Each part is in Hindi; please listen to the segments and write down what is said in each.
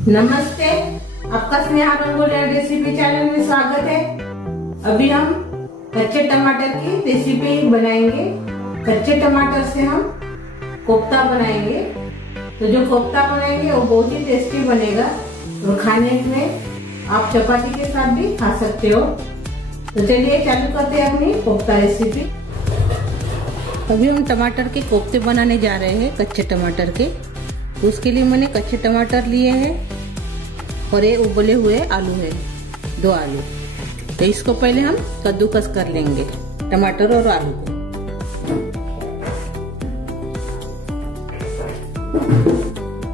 नमस्ते, आपका स्नेहा रंगोली रेसिपी चैनल में स्वागत है। अभी हम कच्चे टमाटर की रेसिपी बनाएंगे। कच्चे टमाटर से हम कोफ्ता बनाएंगे। तो जो कोफ्ता बनाएंगे वो बहुत ही टेस्टी बनेगा और खाने में आप चपाती के साथ भी खा सकते हो। तो चलिए चालू करते हैं अपनी कोफ्ता रेसिपी। अभी हम टमाटर के कोफ्ते बनाने जा रहे हैं, कच्चे टमाटर के। तो उसके लिए मैंने कच्चे टमाटर लिए हैं और ये उबले हुए आलू है, 2 आलू। तो इसको पहले हम कद्दूकस कर लेंगे, टमाटर और आलू को।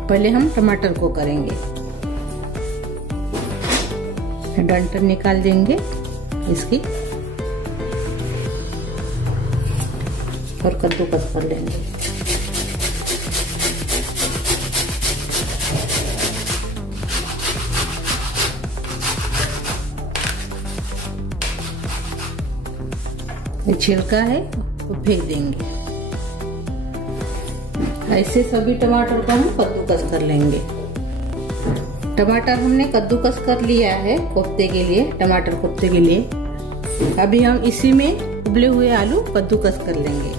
पहले हम टमाटर को करेंगे, डंठल निकाल देंगे इसकी और कद्दूकस कर लेंगे। छिलका है तो फेंक देंगे। ऐसे सभी टमाटर को हम कद्दूकस कर लेंगे। टमाटर हमने कद्दूकस कर लिया है कोफ्ते के लिए, टमाटर कोफ्ते के लिए। अभी हम इसी में उबले हुए आलू कद्दूकस कर लेंगे।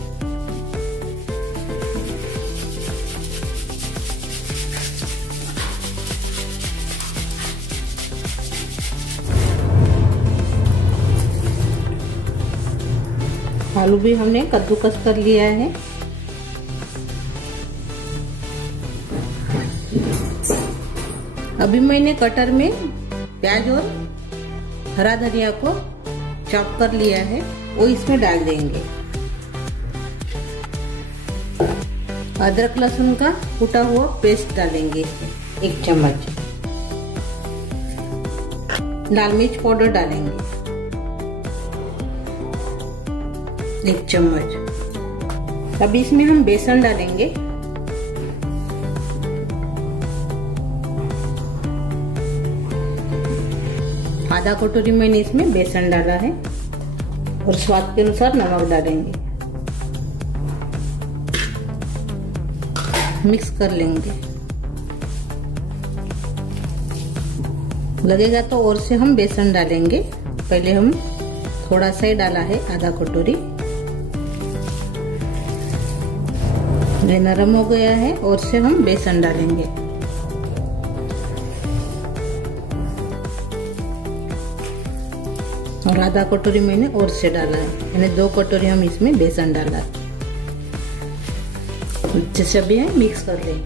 आलू भी हमने कद्दूकस कर लिया है। अभी मैंने कटर में प्याज और हरा धनिया को चॉप कर लिया है, वो इसमें डाल देंगे। अदरक लहसुन का कूटा हुआ पेस्ट डालेंगे इसमें 1 चम्मच। लाल मिर्च पाउडर डालेंगे 1 चम्मच। अब इसमें हम बेसन डालेंगे। आधा कटोरी मैंने इसमें बेसन डाला है और स्वाद के अनुसार नमक डालेंगे। मिक्स कर लेंगे। लगेगा तो और से हम बेसन डालेंगे। पहले हम थोड़ा सा ही डाला है, आधा कटोरी। ये नरम हो गया है और से हम बेसन डालेंगे। और आधा कटोरी मैंने और से डाला है, यानी 2 कटोरी हम इसमें बेसन डाला। अच्छे से भी मिक्स कर लेंगे।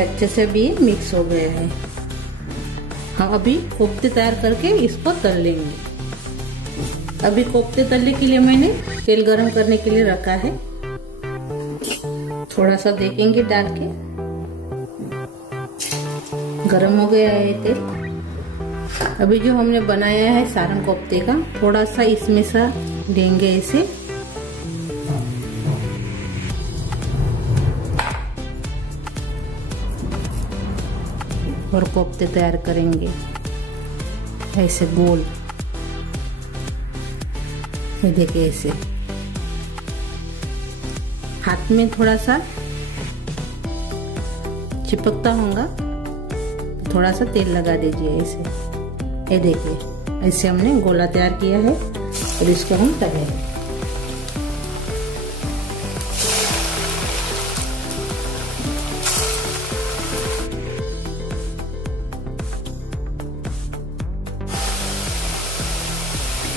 अच्छे से भी मिक्स हो गया है। हम अभी कोफ्ते तैयार करके इसको तल लेंगे। अभी कोफ्ते तलने के लिए मैंने तेल गरम करने के लिए रखा है। थोड़ा सा देखेंगे डाल के। गरम हो गया है तेल। अभी जो हमने बनाया है सारन कोफ्ते का, थोड़ा सा इसमें सा देंगे इसे। और कोफ्ते तैयार करेंगे ऐसे गोल। ये देखिए, ऐसे हाथ में थोड़ा सा चिपकता होगा, थोड़ा सा तेल लगा दीजिए ऐसे। ये देखिए, ऐसे हमने गोला तैयार किया है और इसको हम तलेंगे।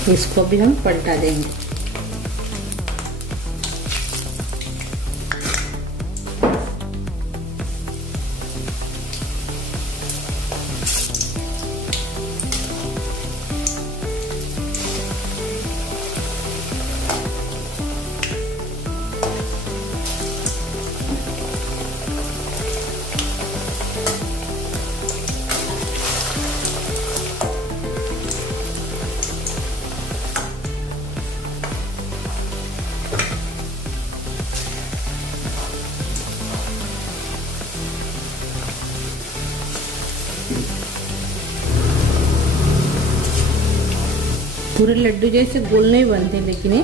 इसको भी हम पलटा देंगे। पूरे लड्डू जैसे गोल नहीं बनते, लेकिन ये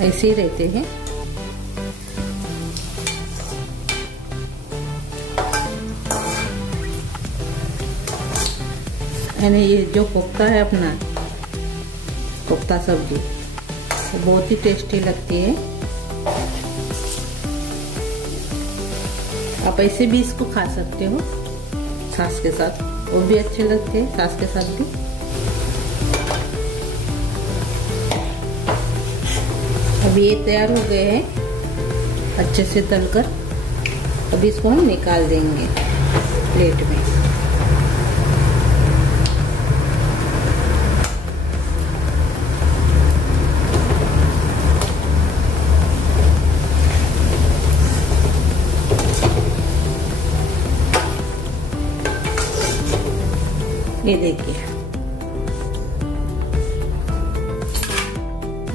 ऐसे ही रहते हैं। यानी ये जो कोफ्ता है अपना कोफ्ता सब्जी तो बहुत ही टेस्टी लगती है। आप ऐसे भी इसको खा सकते हो छाछ के साथ, वो भी अच्छे लगते हैं छाछ के साथ भी। अभी ये तैयार हो गए हैं अच्छे से तलकर। अभी इसको हम निकाल देंगे प्लेट में। ये देखिए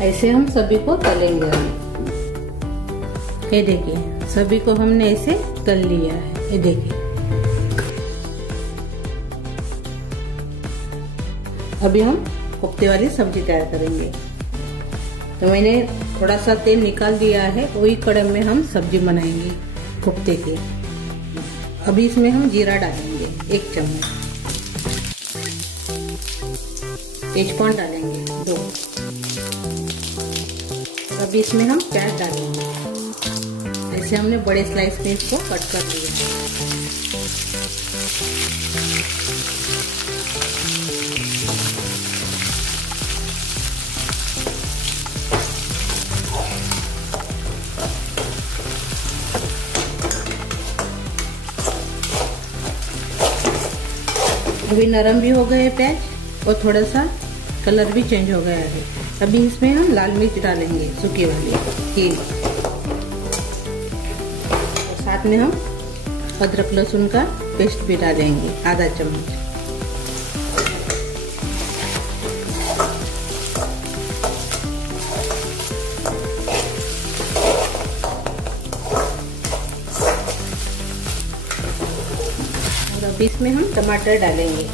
ऐसे हम सभी को तलेंगे। ये देखिए सभी को हमने ऐसे तल लिया है। ये देखिए अभी हम कोफ्ते वाली सब्जी तैयार करेंगे। तो मैंने थोड़ा सा तेल निकाल दिया है, वही कड़े में हम सब्जी बनाएंगे कोफ्ते की। अभी इसमें हम जीरा डालेंगे 1 चम्मच, तेजपान डालेंगे 2। अभी इसमें हम प्याज डालेंगे। ऐसे हमने बड़े स्लाइस में इसको कट कर लिया। अभी नरम भी हो गए प्याज और थोड़ा सा कलर भी चेंज हो गया है। अभी इसमें हम लाल मिर्च डालेंगे सूखी वाली 3 और साथ में हम अदरक लहसुन का पेस्ट भी डालेंगे आधा चम्मच। और अभी इसमें हम टमाटर डालेंगे।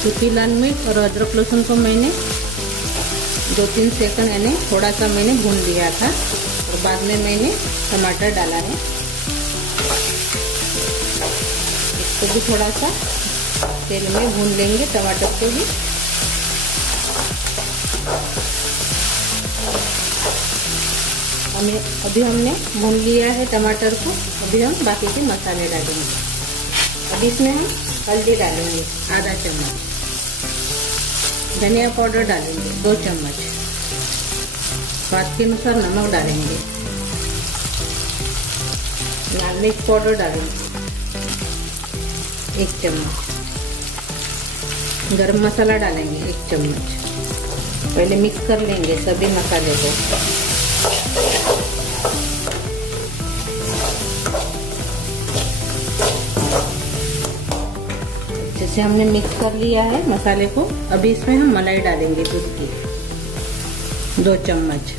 सूखी लाल मिर्च और अदरक लहसुन को मैंने 2-3 सेकंड यानी थोड़ा सा मैंने भून लिया था और बाद में मैंने टमाटर डाला है। इसको भी थोड़ा सा तेल में भून लेंगे टमाटर को भी। अभी हमने भून लिया है टमाटर को। अभी हम बाकी के मसाले डालेंगे। अभी इसमें हम हल्दी डालेंगे आधा चम्मच, धनिया पाउडर डालेंगे 2 चम्मच, स्वाद के अनुसार नमक डालेंगे, लाल मिर्च पाउडर डालेंगे 1 चम्मच, गरम मसाला डालेंगे 1 चम्मच। पहले मिक्स कर लेंगे सभी मसाले को। जैसे हमने मिक्स कर लिया है मसाले को। अभी इसमें हम मलाई डालेंगे दूध की 2 चम्मच।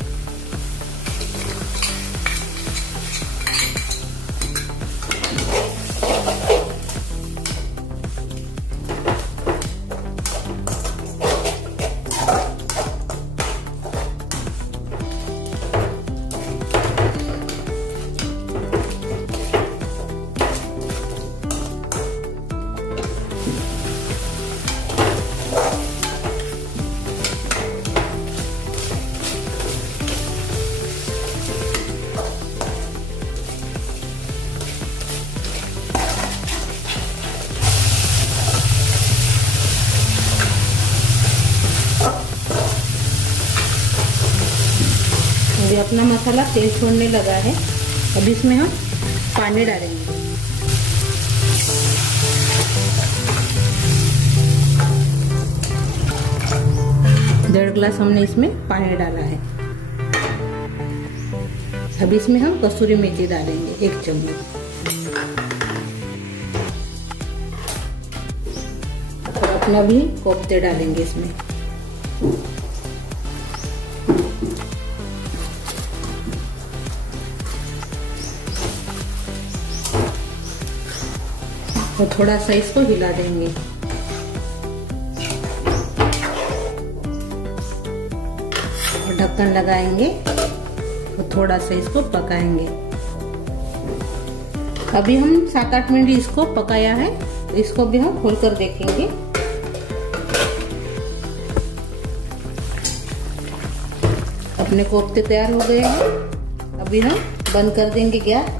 अभी अपना मसाला तेल छोड़ने लगा है। अब इसमें हम पानी डालेंगे। डेढ़ ग्लास हमने इसमें पानी डाला है। अब इसमें हम कसूरी मेथी डालेंगे 1 चम्मच। और अपना भी कोफ्ते डालेंगे इसमें। और थोड़ा सा इसको हिला देंगे। ढक्कन लगाएंगे और थोड़ा सा इसको पकाएंगे। अभी हम 7-8 मिनट इसको पकाया है, तो इसको भी हम खोलकर देखेंगे। अपने कोफ्ते तैयार हो गए हैं। अभी हम बंद कर देंगे गैस,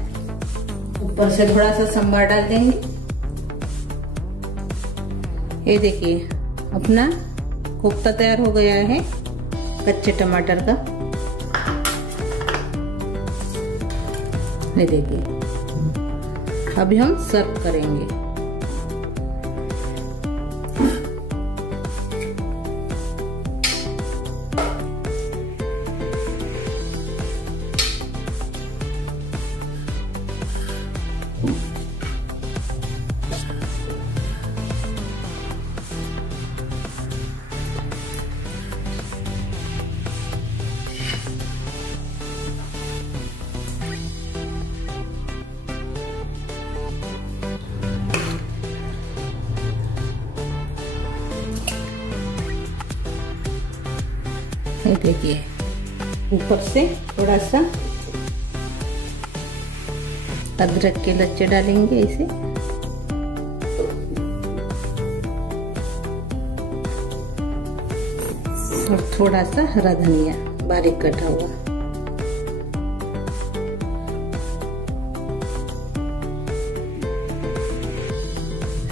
ऊपर से थोड़ा सा सांभर डाल देंगे। ये देखिए अपना कोफ्ता तैयार हो गया है कच्चे टमाटर का। ये देखिए अभी हम सर्व करेंगे। ये देखिए ऊपर से थोड़ा सा अदरक के लच्छे डालेंगे इसे, और थोड़ा सा हरा धनिया बारीक कटा हुआ।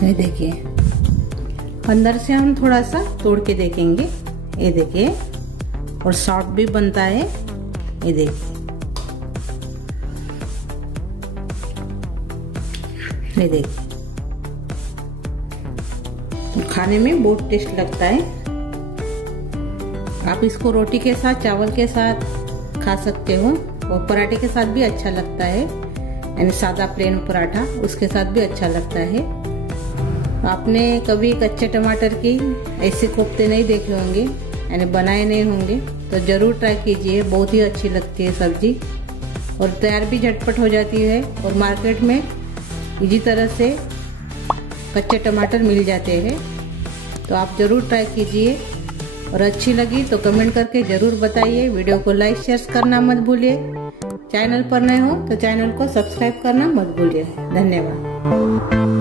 ये देखिए अंदर से हम थोड़ा सा तोड़ के देखेंगे। ये देखिए और सॉफ्ट भी बनता है। ये देखिए, ये देखिए तो खाने में बहुत टेस्ट लगता है। आप इसको रोटी के साथ, चावल के साथ खा सकते हो, और पराठे के साथ भी अच्छा लगता है, यानी सादा प्लेन पराठा उसके साथ भी अच्छा लगता है। आपने कभी कच्चे टमाटर की ऐसे कोफ्ते नहीं देखे होंगे, यानी बनाए नहीं होंगे, तो ज़रूर ट्राई कीजिए। बहुत ही अच्छी लगती है सब्जी, और तैयार भी झटपट हो जाती है, और मार्केट में इसी तरह से कच्चे टमाटर मिल जाते हैं। तो आप ज़रूर ट्राई कीजिए, और अच्छी लगी तो कमेंट करके ज़रूर बताइए। वीडियो को लाइक शेयर करना मत भूलिए। चैनल पर नए हो तो चैनल को सब्सक्राइब करना मत भूलिए। धन्यवाद।